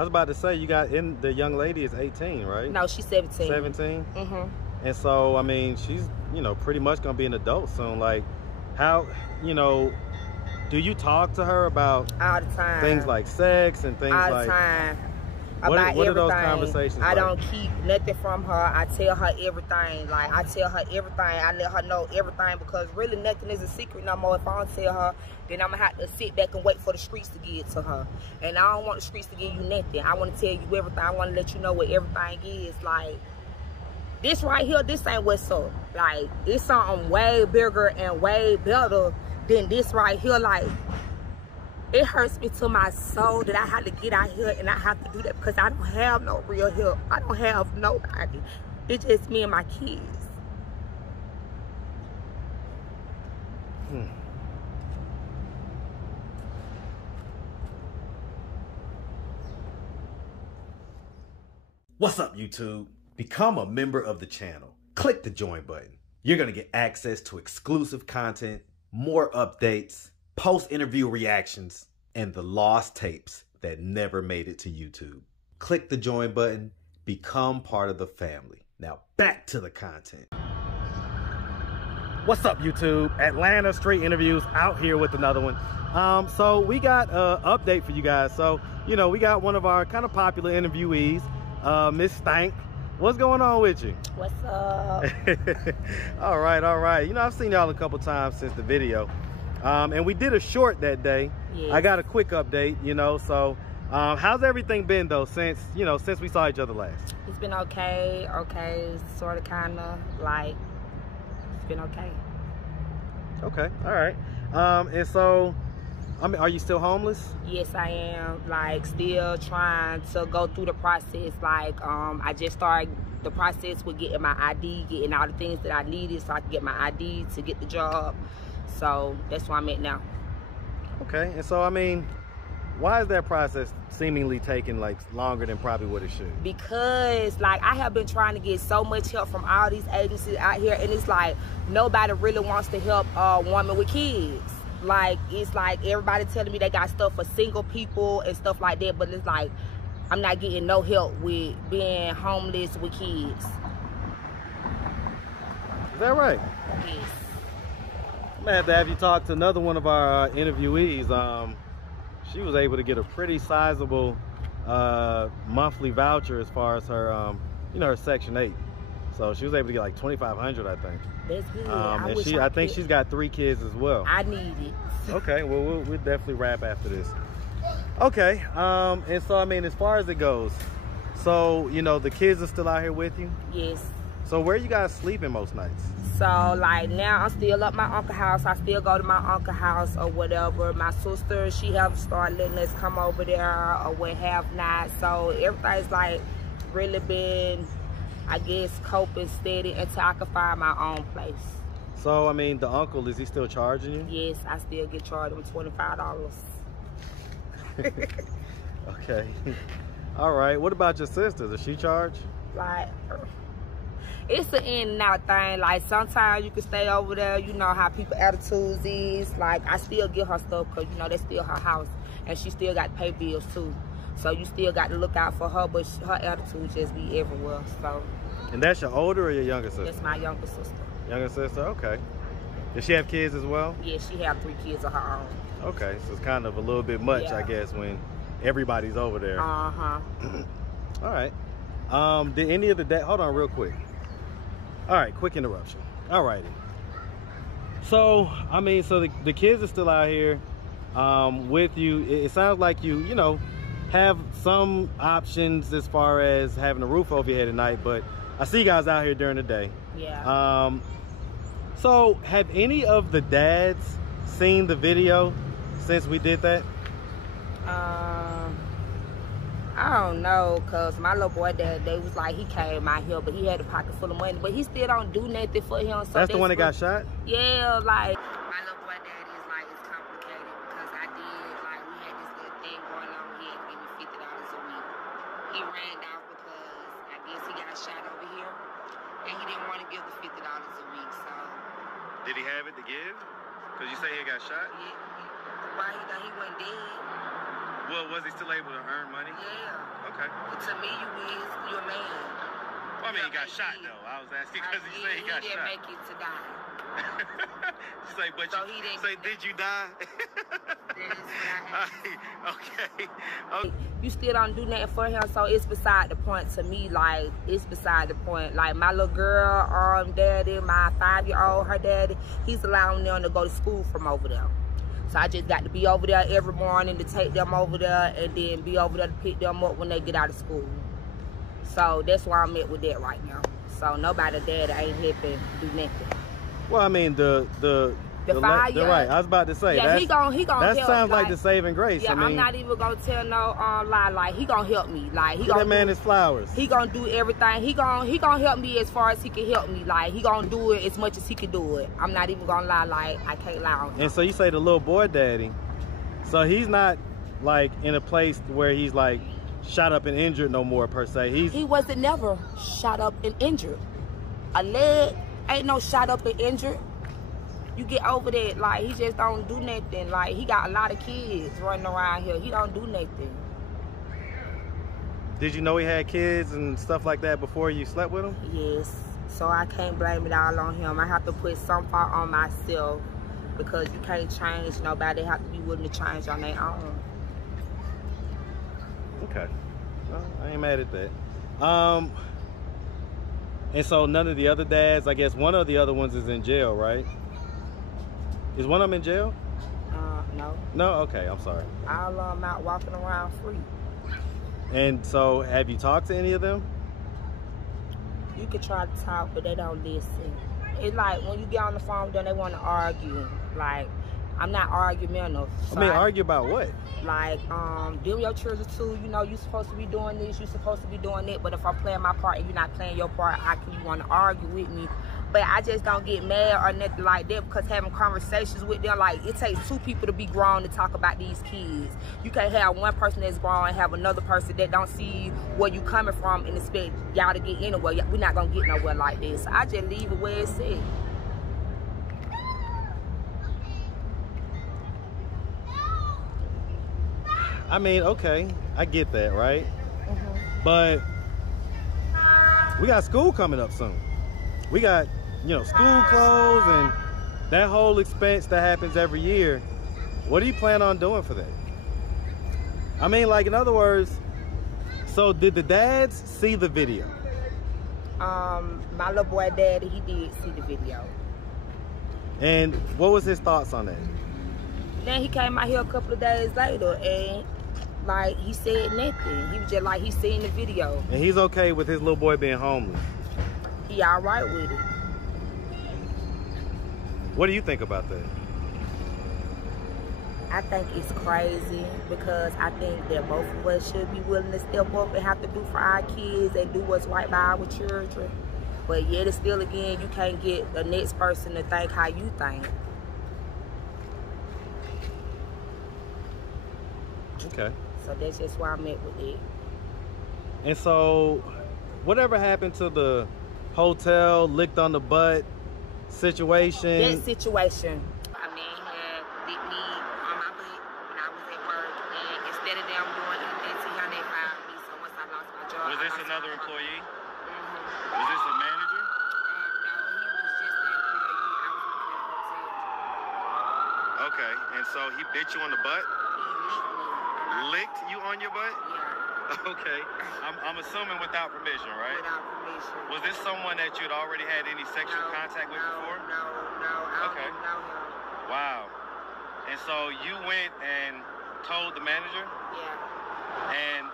was about to say, you got in the young lady is 18, right? No, she's 17. 17? Mm-hmm. And so, I mean, she's, you know, pretty much going to be an adult soon. Like, how, you know, do you talk to her about all the time things like sex and things all like... the time What about are everything. those conversations I like? don't keep nothing from her. I tell her everything. Like, I tell her everything. I let her know everything, because really nothing is a secret no more. If I don't tell her, then I'm going to have to sit back and wait for the streets to give it to her. And I don't want the streets to give you nothing. I want to tell you everything. I want to let you know what everything is. Like, this right here, this ain't what's up. Like, it's something way bigger and way better than this right here. Like, it hurts me to my soul that I have to get out here and I have to do that, because I don't have no real help. I don't have nobody. It's just me and my kids. What's up, YouTube? Become a member of the channel. Click the join button. You're going to get access to exclusive content, more updates, post-interview reactions, and the lost tapes that never made it to YouTube. Click the join button. Become part of the family. Now back to the content. What's up, YouTube? Atlanta Street Interviews out here with another one. So we got an update for you guys. So, you know, we got one of our kind of popular interviewees, Miss Stank. What's going on with you? What's up? all right. You know, I've seen y'all a couple times since the video. And we did a short that day. Yes. I got a quick update, you know, so how's everything been though since we saw each other last? It's been okay, sort of, kind of, like, it's been okay. Okay, all right. And so, I mean, are you still homeless? Yes, I am. Like, still trying to go through the process. Like, I just started the process with getting my ID, getting all the things that I needed so I could get my ID to get the job. So that's where I'm at now. Okay, and so, I mean, why is that process seemingly taking like longer than probably what it should? Because, like, I have been trying to get so much help from all these agencies out here, and it's like nobody really wants to help a woman with kids. Like, it's like everybody telling me they got stuff for single people and stuff like that, but it's like I'm not getting no help with being homeless with kids. Is that right? Yes. I'm gonna have to have you talk to another one of our interviewees. She was able to get a pretty sizable monthly voucher as far as her, you know, her Section 8. So she was able to get like $2,500, I think. That's good. And I think she's got 3 kids as well. I need it. Okay, well, we'll definitely wrap after this. Okay, and so, I mean, as far as it goes, so, you know, the kids are still out here with you? Yes. So where you guys sleeping most nights? So, like, now I'm still at my uncle's house. I still go to my uncle's house or whatever. My sister, she have started letting us come over there or what have not. So everything's like really been, I guess, coping steady until I can find my own place. So, I mean, the uncle, is he still charging you? Yes, I still get charged them $25. Okay. All right. What about your sister? Does she charge? Like, it's an in and out thing. Like, sometimes you can stay over there. You know how people attitudes is. Like, I still give her stuff because, you know, that's still her house. And she still got to pay bills, too. So you still got to look out for her, but her attitude just be everywhere. So. And that's your older or your younger sister? That's my younger sister. Younger sister? Okay. Does she have kids as well? Yeah, she have 3 kids of her own. Okay, so it's kind of a little bit much, Yeah. I guess, when everybody's over there. Uh-huh. All right. Did any of the dad... Hold on real quick. All right, quick interruption. All righty. So, I mean, so the kids are still out here with you. It sounds like you know, have some options as far as having a roof over your head at night, but I see you guys out here during the day. Yeah. So, have any of the dads seen the video since we did that? I don't know, cause my little boy dad, they was like, he came out here, but he had a pocket full of money, but he still don't do nothing for him. So that's the one that got shot? Yeah, like, my little boy dad is like, it's complicated because I did, like, we had this little thing going on. He had to give me $50 a week. He ran off because I guess he got shot over here, and he didn't want to give the $50 a week. So. Did he have it to give? Cause you say he got shot? Yeah. Why he went dead? Well, was he still able to earn money? Yeah. Okay. To me, you're a man. Well, I mean, he got shot, though. I was asking because he said he got shot. He didn't make it to die. Did you die? Okay. You still don't do nothing for him, so it's beside the point to me. Like, it's beside the point. Like, my little girl, daddy, my 5-year-old, her daddy, he's allowing them to go to school from over there. So I just got to be over there every morning to take them over there and then be over there to pick them up when they get out of school. So that's where I'm at with that right now. So nobody daddy ain't helping do nothing. Well, I mean, the right. I was about to say, yeah, he gonna that help. Sounds like the saving grace. Yeah, I mean, I'm not even gonna tell no lie. Like, he gonna help me. Like, he gonna that man his flowers. He gonna do everything. He gonna help me as far as he can help me. Like, he gonna do it as much as he can do it. I'm not even gonna lie. Like, I can't lie on him. And so you say the little boy daddy. So he's not like in a place where he's like shot up and injured no more per se. He wasn't never shot up and injured. A leg ain't no shot up and injured. You get over that. Like, he just don't do nothing. Like, he got a lot of kids running around here. He don't do nothing. Did you know he had kids and stuff like that before you slept with him? Yes. So I can't blame it all on him. I have to put some fault on myself because you can't change nobody. They have to be willing to change on their own. Okay. Well, I ain't mad at that. And so none of the other dads, I guess one of the other ones is in jail, right? Is one of them in jail? No. No? Okay, I'm sorry. All of them out walking around free. And so have you talked to any of them? You could try to talk, but they don't listen. It's like when you get on the phone with them, they want to argue. Like, I'm not argumentative. So I mean, argue about what? Like, them your children too, you know, you supposed to be doing this, you supposed to be doing that, but if I'm playing my part and you're not playing your part, how can you want to argue with me? But I just don't get mad or nothing like that because having conversations with them, like, it takes 2 people to be grown to talk about these kids. You can't have one person that's grown and have another person that don't see where you coming from and expect y'all to get anywhere. We're not going to get nowhere like this. So I just leave it where it's at. I mean, okay, I get that, right? But we got school coming up soon. We got, you know, school clothes and that whole expense that happens every year. What do you plan on doing for that? I mean, like, in other words, so did the dads see the video? My little boy daddy, he did see the video. And what was his thoughts on that? Then he came out here a couple of days later and, like, he said nothing. He was just like, he seen the video. And he's okay with his little boy being homeless? He all right with it. What do you think about that? I think it's crazy because I think that both of us should be willing to step up and have to do for our kids and do what's right by our children. But yet it's still, again, you can't get the next person to think how you think. Okay. So that's just where I'm at with it. And so, whatever happened to the hotel licked on the butt situation? That situation. A man had licked me on my butt when I was at work, and instead of them doing anything to him, they fired me. So once I lost my job, was this another employee? Mm-hmm. Was this a manager? No, he was just an employee. I was working at a hotel. Okay, and so he bit you on the butt? He Licked you on your butt? Yeah. Okay. I'm assuming without permission, right? Without permission. Was this someone that you'd already had any sexual contact with before? No. I Okay. don't know him. Wow. And so you went and told the manager? Yeah. And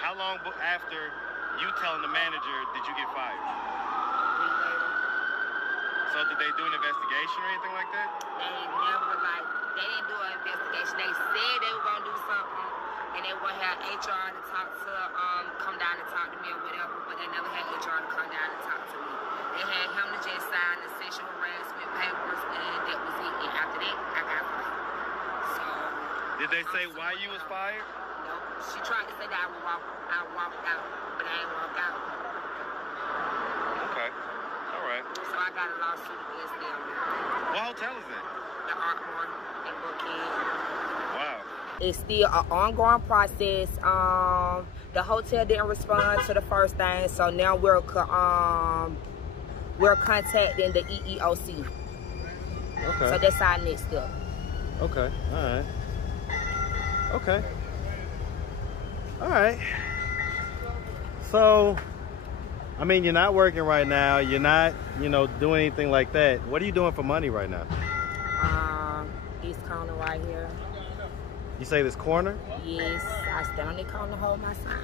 how long after you telling the manager did you get fired? Week later. So did they do an investigation or anything like that? They didn't do an investigation. They said they were gonna do something, and they would have HR to talk to, come down and talk to me or whatever, but they never had HR to come down and talk to me. They had him to just sign the sexual harassment papers, and that was it. And after that, I got fired. So. Did they say why you was fired? No. She tried to say that I walked out, but I ain't walked out. Okay. All right. So I got a lawsuit against them. What hotel is it? The Art in Brookhaven. Wow. It's still an ongoing process. The The hotel didn't respond to the first thing, so now we're contacting the EEOC. Okay. So that's our next step. Okay. All right. Okay. All right. So, I mean, you're not working right now. You're not, doing anything like that. What are you doing for money right now? East corner right here. You say this corner? Yes, I stand on the corner, hold my sign.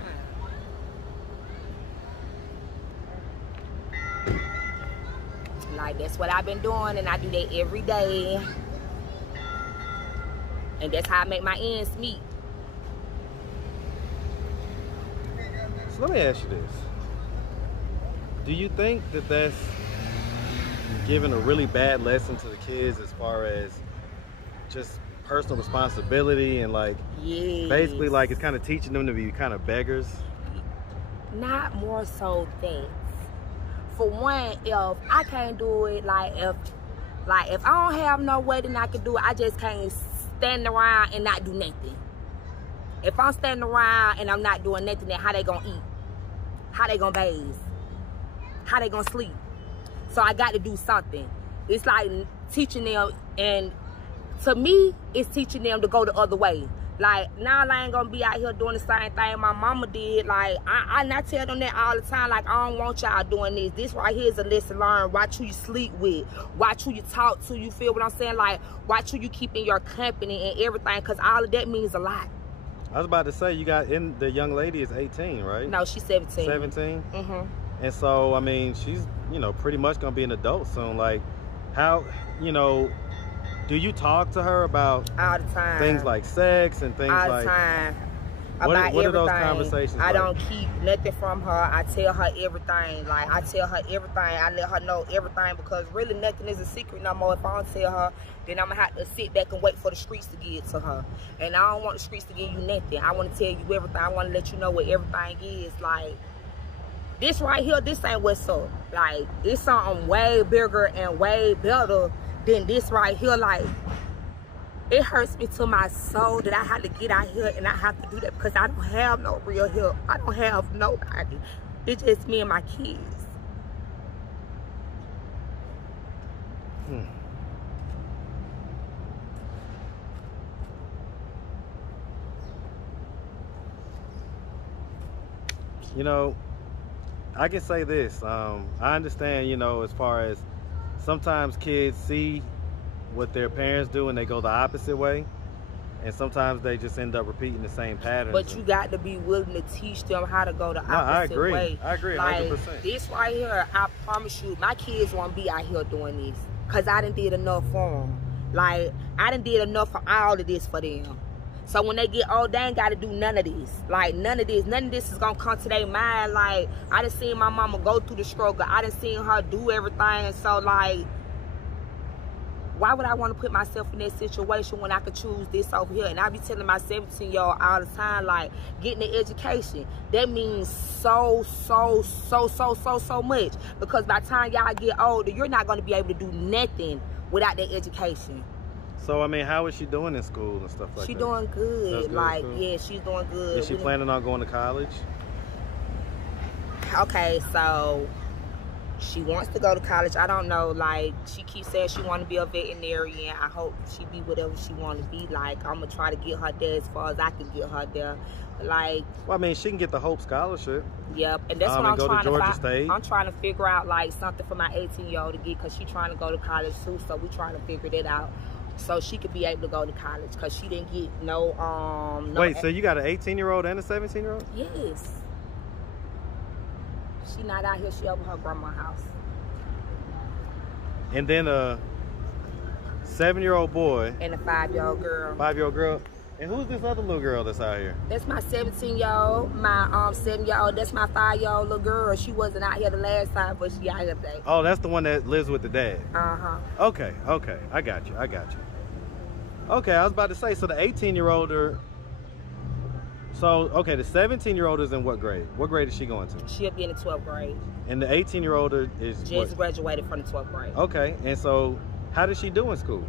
Like, that's what I've been doing, and I do that every day. And that's how I make my ends meet. So let me ask you this. Do you think that that's giving a really bad lesson to the kids as far as just personal responsibility and like, yes, basically like it's kind of teaching them to be kind of beggars? Not more so that. For one, if I can't do it, like if I don't have no way then I can do it, I just can't stand around and not do nothing. If I'm standing around and I'm not doing nothing, then how they gonna eat? How they gonna bathe? How they gonna sleep? So I got to do something. It's like teaching them, and to me, it's teaching them to go the other way. Like, now I ain't gonna be out here doing the same thing my mama did. Like, I not tell them that all the time. Like, I don't want y'all doing this. This right here is a lesson learned. Watch who you sleep with. Watch who you talk to. You feel what I'm saying? Like, watch who you keep in your company and everything, because all of that means a lot. I was about to say, the young lady is 18, right? No, she's 17. 17? Mm-hmm. And so, I mean, she's, pretty much gonna be an adult soon. Like, how, do you talk to her about all the time things like sex and things all like the time what about are those everything. conversations I like? don't keep nothing from her. I tell her everything. Like, I tell her everything. I let her know everything, because really nothing is a secret no more. If I don't tell her, then I'm gonna have to sit back and wait for the streets to give it to her. And I don't want the streets to give you nothing. I want to tell you everything. I want to let you know what everything is. Like, this right here, this ain't what's up. Like, it's something way bigger and way better than this right here. Like, it hurts me to my soul that I have to get out here and I have to do that, because I don't have no real help. I don't have nobody. It's just me and my kids. I can say this. I understand, as far as sometimes kids see what their parents do and they go the opposite way, and sometimes they just end up repeating the same patterns. But you got to be willing to teach them how to go the opposite way. I agree 100%. Like, this right here, I promise you, my kids won't be out here doing this, because I done did enough for them. Like, I done did enough for all of this for them. So when they get old, they ain't got to do none of this. Like, none of this is going to come to their mind. Like, I done seen my mama go through the struggle. I done seen her do everything. And so, like, why would I want to put myself in that situation when I could choose this over here? And I be telling my 17-year-old all the time, like, getting an education, that means so much. Because by the time y'all get older, you're not going to be able to do nothing without that education. So, I mean, how is she doing in school and stuff like that? She doing good. Like, too? yeah, she's doing good. Is she planning on going to college? Okay, so she wants to go to college. I don't know. Like, she keeps saying she want to be a veterinarian. I hope she be whatever she want to be. Like, I'm going to try to get her there as far as I can get her there. Like, well, I mean, she can get the Hope Scholarship. Yep, and that's what I'm trying to Georgia State. I'm trying to figure out, like, something for my 18-year-old to get, because she's trying to go to college too. So we trying to figure that out, so she could be able to go to college, because she didn't get no Wait, so you got an 18-year-old and a 17-year-old? Yes. She not out here. She over her grandma's house. And then a 7-year-old boy. And a 5-year-old girl. 5-year-old girl. And who's this other little girl that's out here? That's my 17-year-old, my 7-year-old. That's my 5-year-old little girl. She wasn't out here the last time, but she out here today. Oh, that's the one that lives with the dad. Uh-huh. Okay. I got you. Okay, I was about to say, so the 18-year-old so, okay, the 17-year-old is in what grade? What grade is she going to? She'll be in the 12th grade. And the 18-year-old is just graduated from the 12th grade. Okay, and so how does she do in school?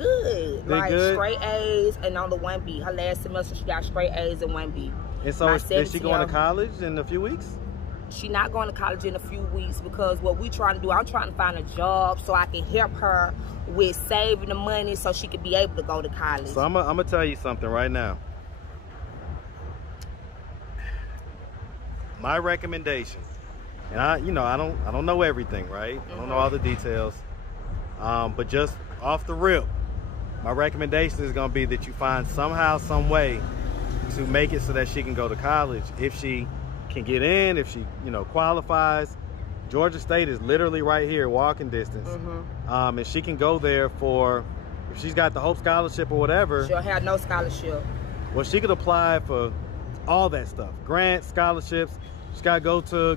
Good. Like, good? Straight A's and on the 1B. Her last semester, she got straight A's and 1B. And so is she going to college in a few weeks? She not going to college in a few weeks because what we trying to do, I'm trying to find a job so I can help her with saving the money so she can be able to go to college. So I'm gonna tell you something right now. My recommendation, and I don't know everything, right? I don't know all the details, but just off the rip, my recommendation is gonna be that you find somehow, some way to make it so that she can go to college. If she can get in, if she qualifies. Georgia State is literally right here, walking distance. And she can go there for, if she's got the Hope Scholarship or whatever. She'll have no scholarship. Well, she could apply for all that stuff, grants, scholarships. She's got to go to,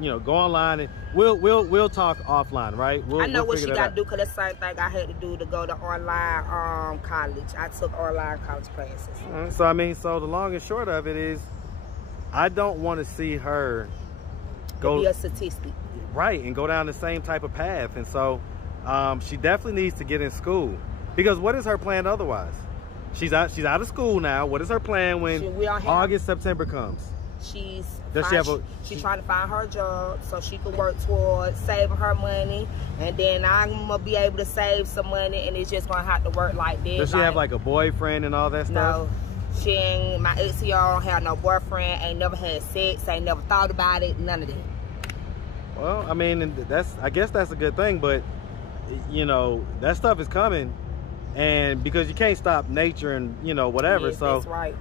go online, and we'll talk offline, right? I know what she got to do, because that's the same thing I had to do to go to online college. I took online college classes. So the long and short of it is, I don't want to see her go be a statistic, right, and go down the same type of path. And so she definitely needs to get in school, because what is her plan otherwise? She's out of school now. What is her plan when August, September comes? She's trying to find her job so she can work towards saving her money, and then I'm gonna be able to save some money, and it's just gonna have to work like this. Does she have like a boyfriend and all that stuff? No, she ain't. My ex-y'all don't have no boyfriend. Ain't never had sex. Ain't never thought about it. None of that. Well, I mean, I guess that's a good thing, but that stuff is coming, and because you can't stop nature and whatever. Yes, so that's right.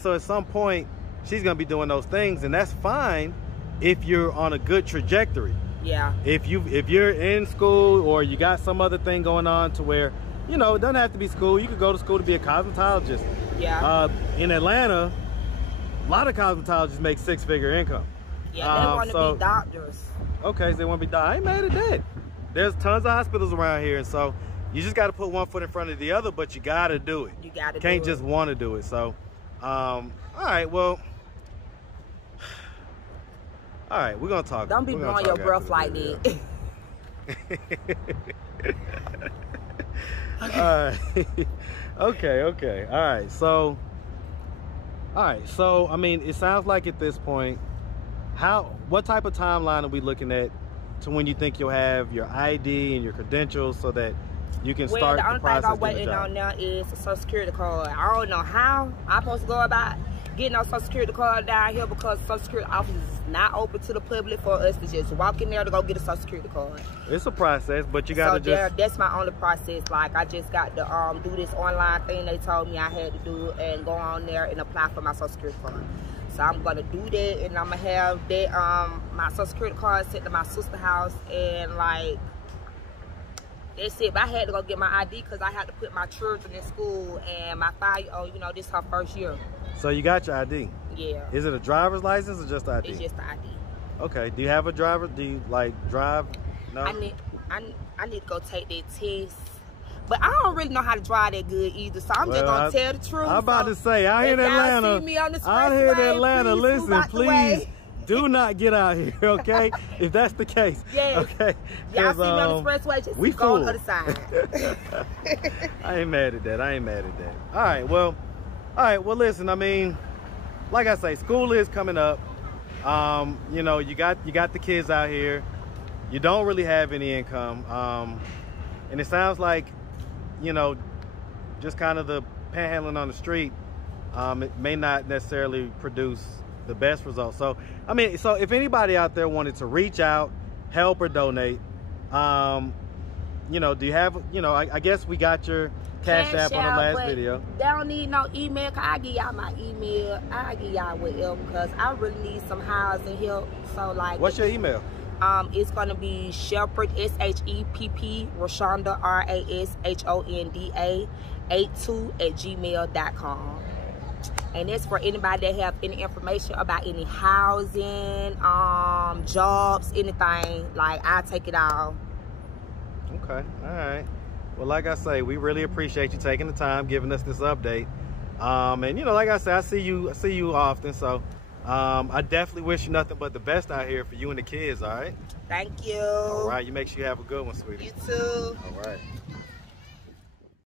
So at some point she's gonna be doing those things, and that's fine if you're on a good trajectory. Yeah. If you're in school, or you got some other thing going on to where it doesn't have to be school. You could go to school to be a cosmetologist. Yeah. In Atlanta, a lot of cosmetologists make six-figure income. Yeah, they want to be doctors. Okay, so they want to be doctors. I ain't mad at that. There's tons of hospitals around here, and so you just got to put one foot in front of the other, but you got to do it. You got to. Can't just want to do it. So, all right, well. All right, we're gonna talk. Don't be blowing your breath like that. All right. Okay. All right. So, I mean, it sounds like at this point, what type of timeline are we looking at to when you think you'll have your ID and your credentials so that you can start the process? The only thing I'm waiting on now is a Social Security card. I don't know how I'm supposed to go about getting a Social Security card down here, because Social Security office is not open to the public for us to just walk in there to go get a Social Security card. It's a process, but you gotta that's my only process. Like, I just got to do this online thing they told me I had to do, and go on there and apply for my Social Security card. So I'm gonna do that, and I'm gonna have that my Social Security card sent to my sister's house, and like that's it. But I had to go get my ID because I had to put my children in school, and my 5-year-old, this is her first year. So you got your ID? Yeah. Is it a driver's license or just ID? It's just the ID. Okay. Do you have a driver? Do you drive? No. I need to go take that test, but I don't really know how to drive that good either. So I'm just gonna tell the truth. I'm about to say, out here in Atlanta, listen, please do not get out here, okay? If that's the case, okay? Y'all see me on the expressway, just go on the other side. I ain't mad at that. All right, well, listen, I mean, like I say, school is coming up. You got the kids out here. You don't really have any income. And it sounds like, just kind of the panhandling on the street, it may not necessarily produce the best results. So, I mean, if anybody out there wanted to reach out, help or donate, do you have, I guess we got your Cash App on the last video. They don't need no email, because I give y'all my email. I give y'all whatever, because I really need some housing help. So, like, what's your email? It's gonna be Shepherd, SHEPP, Rashonda, RASHONDA 82@gmail.com. And that's for anybody that have any information about any housing, jobs, anything. Like, I take it all. Okay, all right. Well, like I say, we really appreciate you taking the time, giving us this update. And like I say, I see you often, so I definitely wish you nothing but the best out here for you and the kids. All right. Thank you. All right. You make sure you have a good one, sweetie. You too. All right.